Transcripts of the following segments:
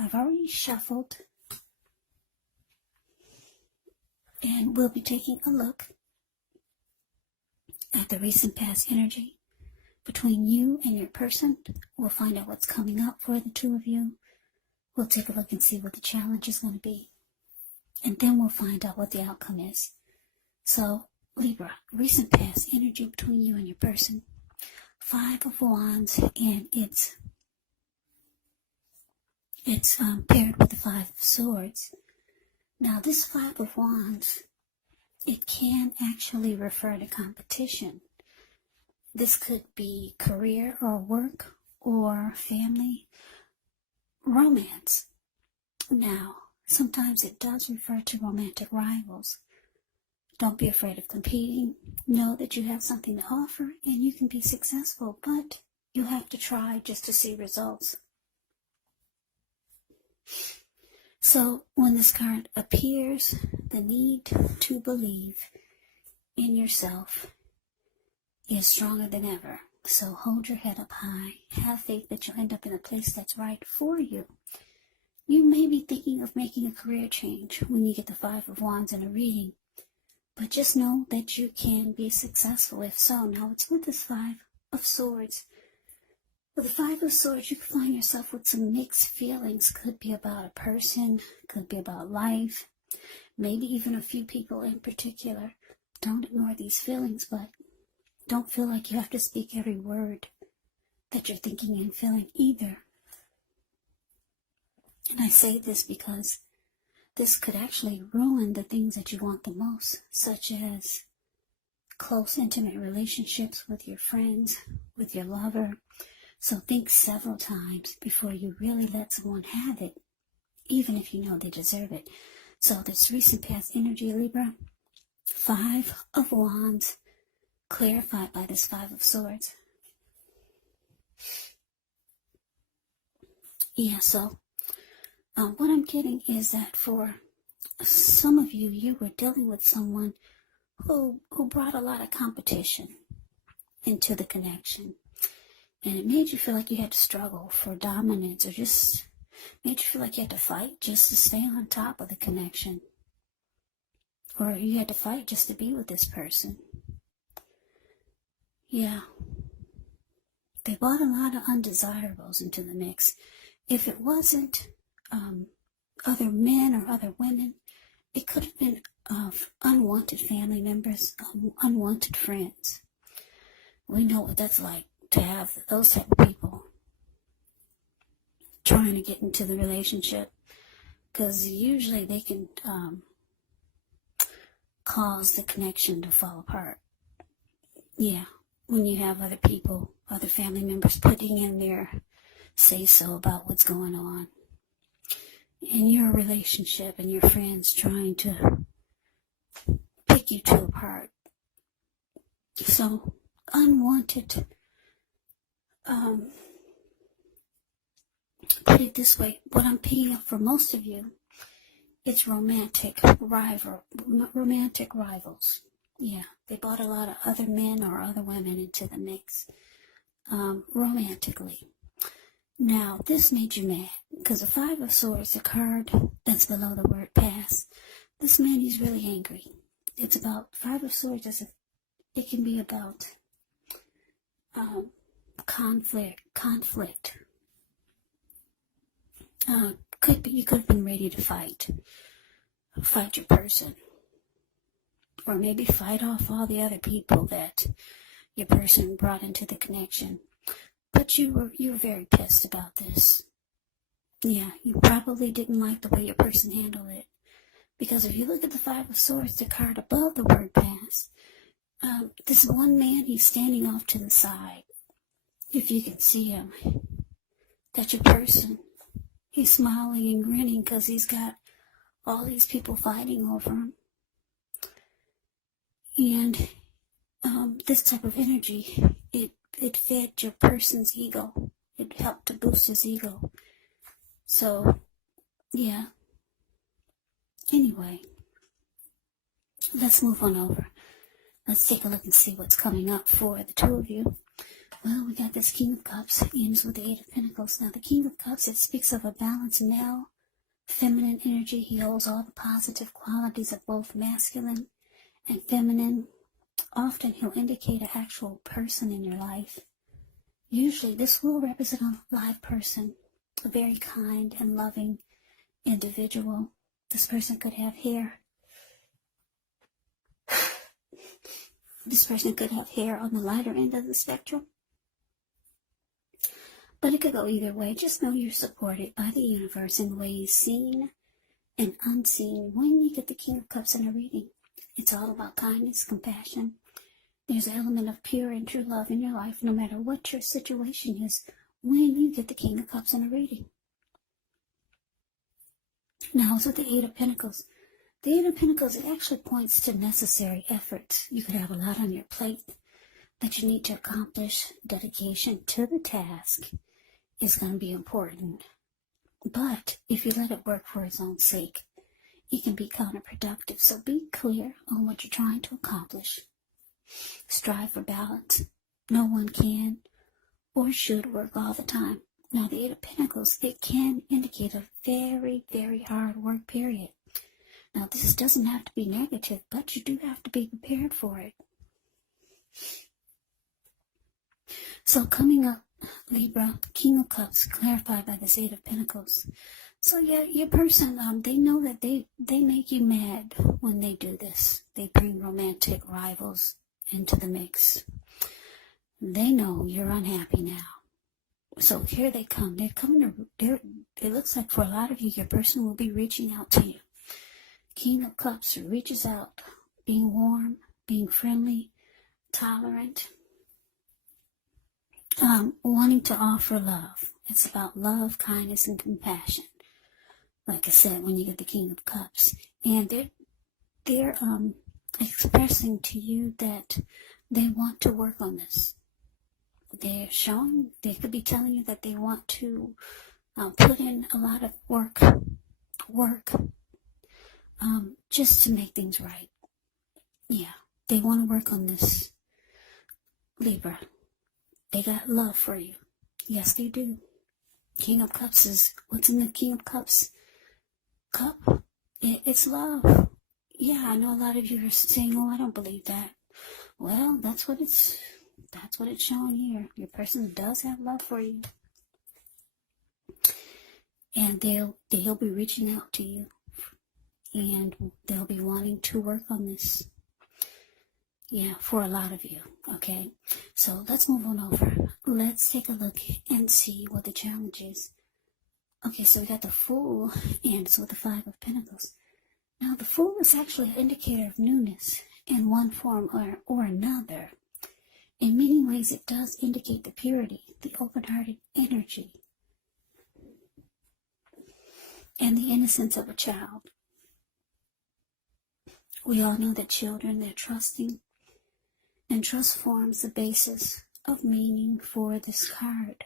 I've already shuffled, and we'll be taking a look at the recent past energy between you and your person. We'll find out what's coming up for the two of you. We'll take a look and see what the challenge is going to be. And then we'll find out what the outcome is. So, Libra, recent past energy between you and your person. 5 of Wands, and it's paired with the 5 of Swords. Now, this 5 of Wands, it can actually refer to competition. This could be career or work or family, romance. Now, sometimes it does refer to romantic rivals. Don't be afraid of competing. Know that you have something to offer and you can be successful, but you have to try just to see results. So when this card appears, the need to believe in yourself is stronger than ever. So hold your head up high. Have faith that you'll end up in a place that's right for you. You may be thinking of making a career change when you get the 5 of Wands in a reading. But just know that you can be successful if so. Now it's with this 5 of Swords. With the 5 of Swords, you can find yourself with some mixed feelings. Could be about a person, could be about life, maybe even a few people in particular. Don't ignore these feelings, but don't feel like you have to speak every word that you're thinking and feeling either. And I say this because this could actually ruin the things that you want the most, such as close, intimate relationships with your friends, with your lover. So think several times before you really let someone have it, even if you know they deserve it. So this recent past energy, Libra, 5 of Wands, clarified by this 5 of Swords. Yeah, so what I'm getting is that for some of you, you were dealing with someone who brought a lot of competition into the connection. And it made you feel like you had to struggle for dominance, or just made you feel like you had to fight just to stay on top of the connection. Or you had to fight just to be with this person. Yeah. They brought a lot of undesirables into the mix. If it wasn't other men or other women, it could have been unwanted family members, unwanted friends. We know what that's like to have those type of people trying to get into the relationship, because usually they can cause the connection to fall apart. Yeah, when you have other people, other family members putting in their say-so about what's going on in your relationship and your friends trying to pick you two apart. So, unwanted, put it this way, what I'm picking up for most of you, it's romantic rivals. Yeah, they brought a lot of other men or other women into the mix, romantically. Now, this made you mad, because the 5 of Swords, the card that's below the word pass, this man is really angry. It's about 5 of Swords, it can be about conflict. You could have been ready to fight your person, or maybe fight off all the other people that your person brought into the connection. But you were very pissed about this. Yeah, you probably didn't like the way your person handled it. Because if you look at the 5 of Swords, the card above the word pass, this one man, he's standing off to the side. If you can see him, that's your person. He's smiling and grinning because he's got all these people fighting over him. And this type of energy, it fed your person's ego. It helped to boost his ego. So, yeah. Anyway, let's move on over. Let's take a look and see what's coming up for the two of you. Well, we got this King of Cups, ends with the Eight of Pentacles. Now, the King of Cups, it speaks of a balanced male, feminine energy. He holds all the positive qualities of both masculine and feminine. Often, he'll indicate an actual person in your life. Usually, this will represent a live person, a very kind and loving individual. This person could have hair. This person could have hair on the lighter end of the spectrum. But it could go either way. Just know you're supported by the universe in ways seen and unseen when you get the King of Cups in a reading. It's all about kindness, compassion. There's an element of pure and true love in your life, no matter what your situation is, when you get the King of Cups in a reading. Now, it's with the Eight of Pentacles. The Eight of Pentacles, it actually points to necessary efforts. You could have a lot on your plate that you need to accomplish. Dedication to the task is going to be important. But if you let it work for its own sake, it can be counterproductive. So be clear on what you're trying to accomplish. Strive for balance. No one can or should work all the time. Now, the Eight of Pentacles, it can indicate a very, very hard work period. Now, this doesn't have to be negative, but you do have to be prepared for it. So coming up, Libra, King of Cups, clarified by this Eight of Pentacles. So yeah, your person, they know that they make you mad when they do this. They bring romantic rivals into the mix. They know you're unhappy now. So here they come. They're coming to, it looks like for a lot of you, your person will be reaching out to you. King of Cups reaches out, being warm, being friendly, tolerant, wanting to offer love. It's about love, kindness, and compassion. Like I said, when you get the King of Cups. And they're expressing to you that they want to work on this. They could be telling you that they want to put in a lot of work, just to make things right. Yeah, they want to work on this, Libra. They got love for you. Yes, they do. King of Cups is, what's in the King of Cups cup? It's love. Yeah, I know a lot of you are saying, oh, I don't believe that. Well, that's what it's showing here. Your person does have love for you. And they'll be reaching out to you. And they'll be wanting to work on this. Yeah, for a lot of you. Okay, so let's move on over. Let's take a look and see what the challenge is. Okay, so we got the Fool, and it's with the Five of Pentacles. Now, the Fool is actually an indicator of newness in one form or another. In many ways, it does indicate the purity, the open-hearted energy, and the innocence of a child. We all know that children, they're trusting, and trust forms the basis of meaning for this card.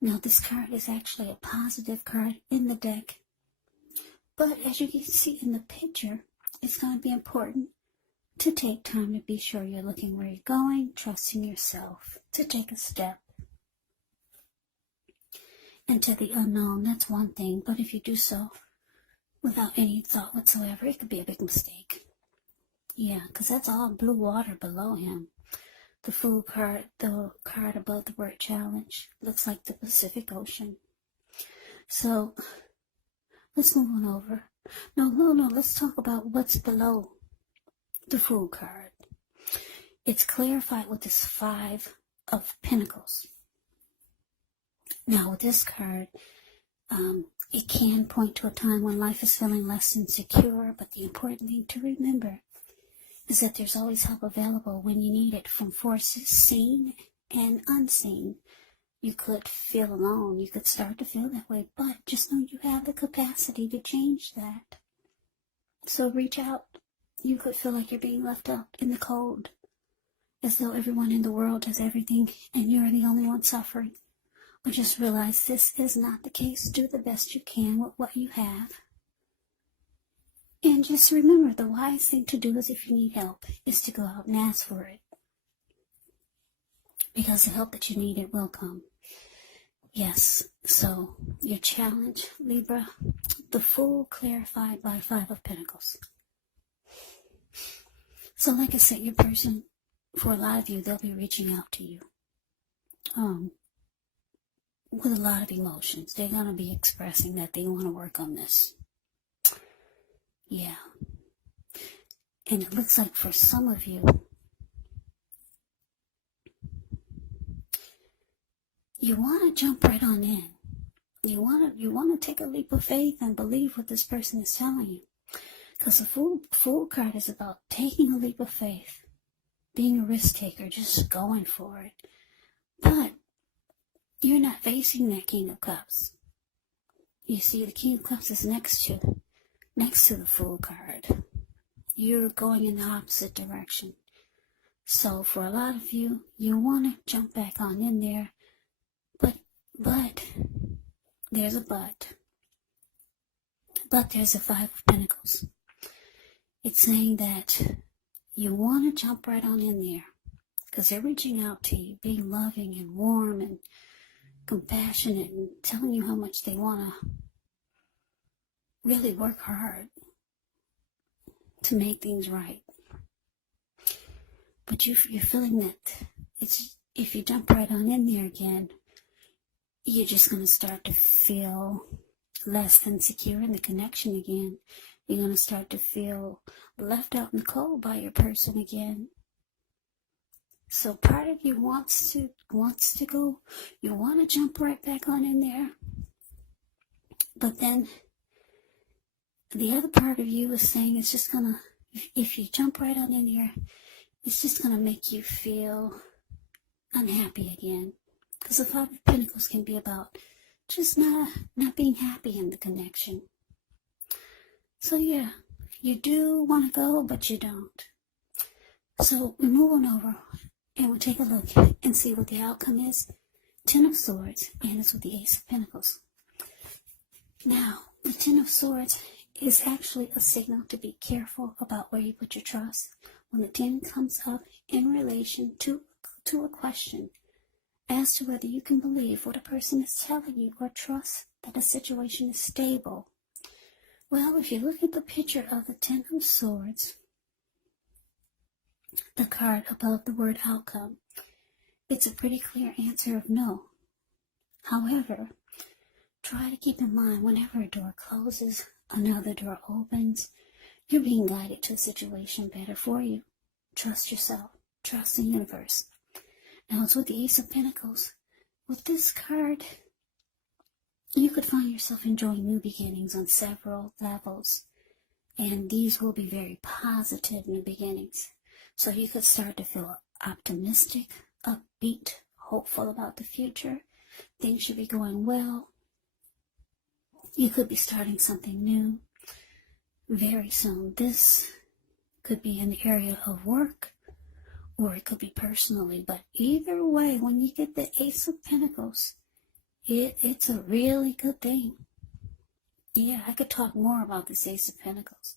Now, this card is actually a positive card in the deck, but as you can see in the picture, it's going to be important to take time to be sure you're looking where you're going, trusting yourself to take a step into the unknown. That's one thing, but if you do so without any thought whatsoever, it could be a big mistake. Yeah, because that's all blue water below him. The Fool card, the card above the word challenge, looks like the Pacific Ocean. So, let's move on over. No, let's talk about what's below the Fool card. It's clarified with this Five of Pentacles. Now, with this card, it can point to a time when life is feeling less insecure, but the important thing to remember is that there's always help available when you need it from forces seen and unseen. You could feel alone. You could start to feel that way, but just know you have the capacity to change that. So reach out. You could feel like you're being left out in the cold, as though everyone in the world has everything and you're the only one suffering. But just realize this is not the case. Do the best you can with what you have. And just remember, the wise thing to do is, if you need help, is to go out and ask for it. because the help that you need, it will come. Yes, so your challenge, Libra, the Fool clarified by 5 of Pentacles. So like I said, your person, for a lot of you, they'll be reaching out to you with a lot of emotions. They're going to be expressing that they want to work on this. Yeah. And it looks like for some of you, you want to jump right on in. You want to take a leap of faith and believe what this person is telling you. Because the Fool card is about taking a leap of faith, being a risk taker, just going for it. But you're not facing that King of Cups. You see, the King of Cups is next to the Fool card. You're going in the opposite direction. So for a lot of you, you want to jump back on in there, but there's a but. But there's a 5 of Pentacles. It's saying that you want to jump right on in there because they're reaching out to you, being loving and warm and compassionate and telling you how much they want to really work hard to make things right. But you're feeling that if you jump right on in there again, you're just going to start to feel less than secure in the connection again. You're going to start to feel left out in the cold by your person again. So part of you wants to go, you want to jump right back on in there. But then the other part of you is saying it's just going to, if you jump right on in there, it's just going to make you feel unhappy again. Because the 5 of Pentacles can be about just not being happy in the connection. So yeah, you do want to go, but you don't. So we move on over and we'll take a look and see what the outcome is. 10 of Swords, and it's with the Ace of Pentacles. Now, the 10 of Swords is actually a signal to be careful about where you put your trust. When the 10 comes up in relation to a question as to whether you can believe what a person is telling you or trust that a situation is stable. Well, if you look at the picture of the 10 of Swords, the card above the word outcome, it's a pretty clear answer of no. However, try to keep in mind whenever a door closes, another door opens, you're being guided to a situation better for you. Trust yourself. Trust the universe. Now it's with the Ace of Pentacles. With this card, you could find yourself enjoying new beginnings on several levels. And these will be very positive new beginnings. So you could start to feel optimistic, upbeat, hopeful about the future. Things should be going well. You could be starting something new very soon. This could be in the area of work, or it could be personally. But either way, when you get the Ace of Pentacles, it's a really good thing. Yeah, I could talk more about this Ace of Pentacles.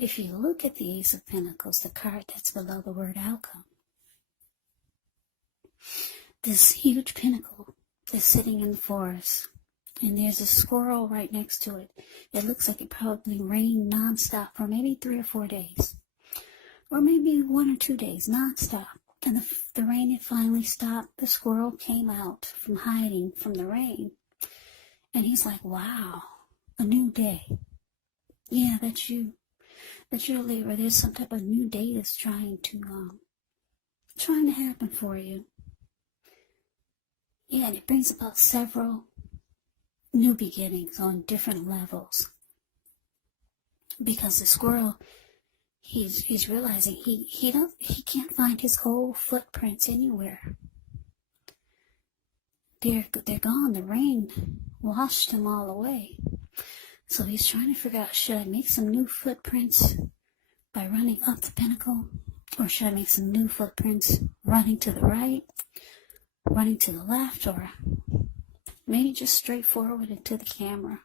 If you look at the Ace of Pentacles, the card that's below the word outcome, this huge pinnacle is sitting in the forest, and there's a squirrel right next to it. It looks like it probably rained nonstop for maybe 3 or 4 days, or maybe 1 or 2 days nonstop. And the rain had finally stopped. The squirrel came out from hiding from the rain, and he's like, wow, a new day. Yeah, that's you. That's your Libra. There's some type of new day that's trying to happen for you. Yeah, and it brings about several new beginnings on different levels. Because the squirrel, he's realizing he can't find his old footprints anywhere. They're gone. The rain washed them all away. So he's trying to figure out, should I make some new footprints by running up the pinnacle? Or should I make some new footprints running to the right, running to the left, or maybe just straight forward into the camera?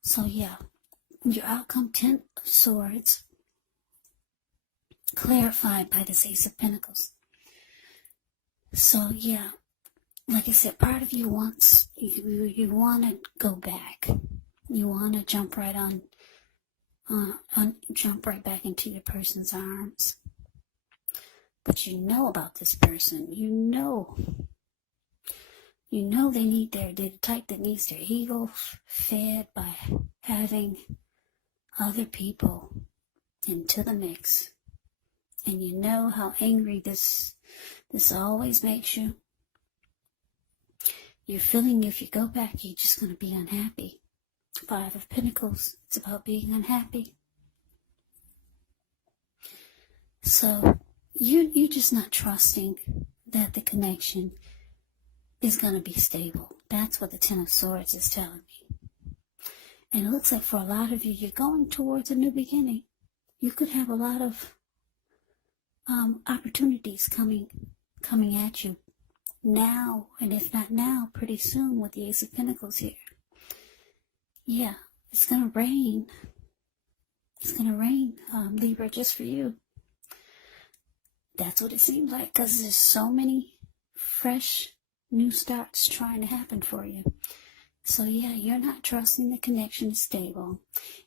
So yeah, your outcome, 10 of Swords, clarified by this Ace of Pentacles. So yeah, like I said, part of you wants, you want to go back. You want to jump right jump right back into your person's arms. But you know about this person. You know they're the type that needs their ego fed by having other people into the mix. And you know how angry this always makes you. You're feeling if you go back, you're just going to be unhappy. 5 of Pentacles, it's about being unhappy. So you're just not trusting that the connection is going to be stable. That's what the 10 of Swords is telling me. And it looks like for a lot of you, you're going towards a new beginning. You could have a lot of opportunities coming at you now, and if not now, pretty soon with the Ace of Pentacles here. Yeah, it's going to rain. It's going to rain, Libra, just for you. That's what it seems like, because there's so many fresh new starts trying to happen for you. So yeah, you're not trusting the connection is stable,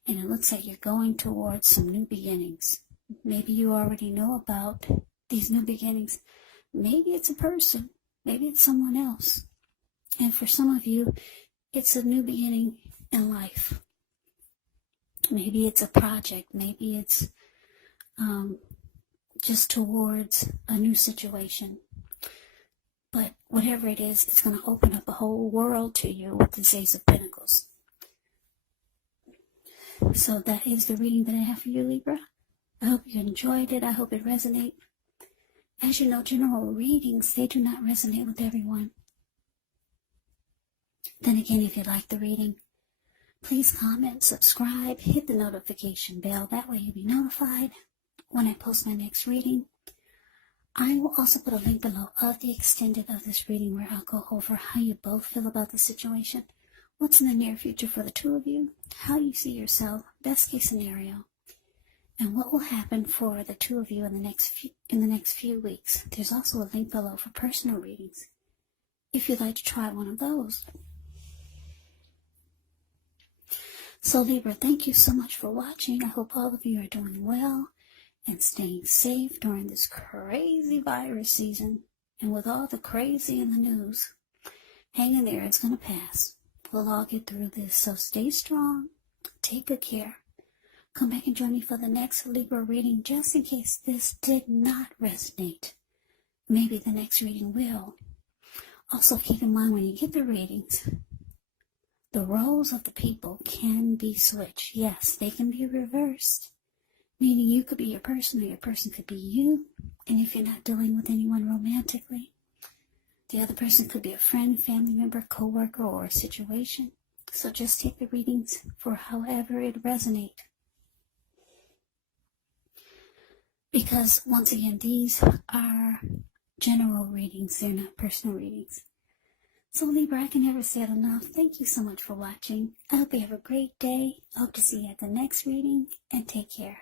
and it looks like you're going towards some new beginnings. Maybe you already know about these new beginnings. Maybe it's a person. Maybe it's someone else. And for some of you, it's a new beginning in life. Maybe it's a project. Maybe it's just towards a new situation. But whatever it is, it's going to open up a whole world to you with this Ace of Pentacles. So that is the reading that I have for you, Libra. I hope you enjoyed it. I hope it resonated. As you know, general readings, they do not resonate with everyone. Then again, if you like the reading, please comment, subscribe, hit the notification bell. That way you'll be notified when I post my next reading. I will also put a link below of the extended of this reading where I'll go over how you both feel about the situation, what's in the near future for the two of you, how you see yourself, best case scenario, and what will happen for the two of you in the next few weeks. There's also a link below for personal readings if you'd like to try one of those. So Libra, thank you so much for watching. I hope all of you are doing well and staying safe during this crazy virus season. And with all the crazy in the news, hang in there, it's going to pass. We'll all get through this. So stay strong, take good care. Come back and join me for the next Libra reading, just in case this did not resonate. Maybe the next reading will. Also keep in mind when you get the readings, the roles of the people can be switched. Yes, they can be reversed. Meaning you could be your person or your person could be you. And if you're not dealing with anyone romantically, the other person could be a friend, family member, co-worker, or a situation. So just take the readings for however it resonates. Because once again, these are general readings. They're not personal readings. So Libra, I can never say it enough. Thank you so much for watching. I hope you have a great day. I hope to see you at the next reading, and take care.